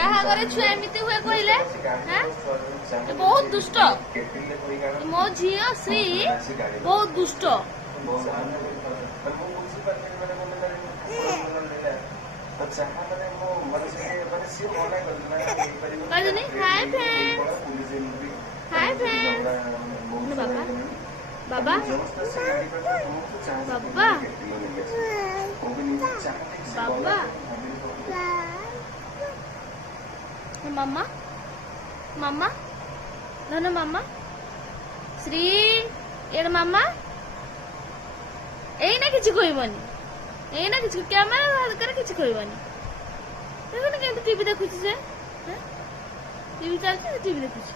କାହା ଘରେ ଛୁଆ ଏମିତି ହୁଏ କହିଲେ? ବହୁତ ଦୁଷ୍ଟ। ମୋ ଝିଅ ଶ୍ରୀ ବହୁତ ଦୁଷ୍ଟ। କହିଦେନି ହାय ଫ୍ରେଣ୍ଡ, ହାय ଫ୍ରେଣ୍ଡ। ବାବା ବାବା ବାବା ବାବା ମାମା ମାମା ଧନ ମାମା ଶ୍ରୀ ଏଇଟା ମାମା। ଏଇନା କିଛି କହିବନି, ଏଇନା କିଛି କ୍ୟାମେରା ଆଗରେ କିଛି କହିବନି। ଦେଖୁନି କେମିତି ଟିଭି ଦେଖୁଛି ସେ, ଟିଭି ଚାଲିଛି ସେ ଟିଭି ଦେଖୁଛି।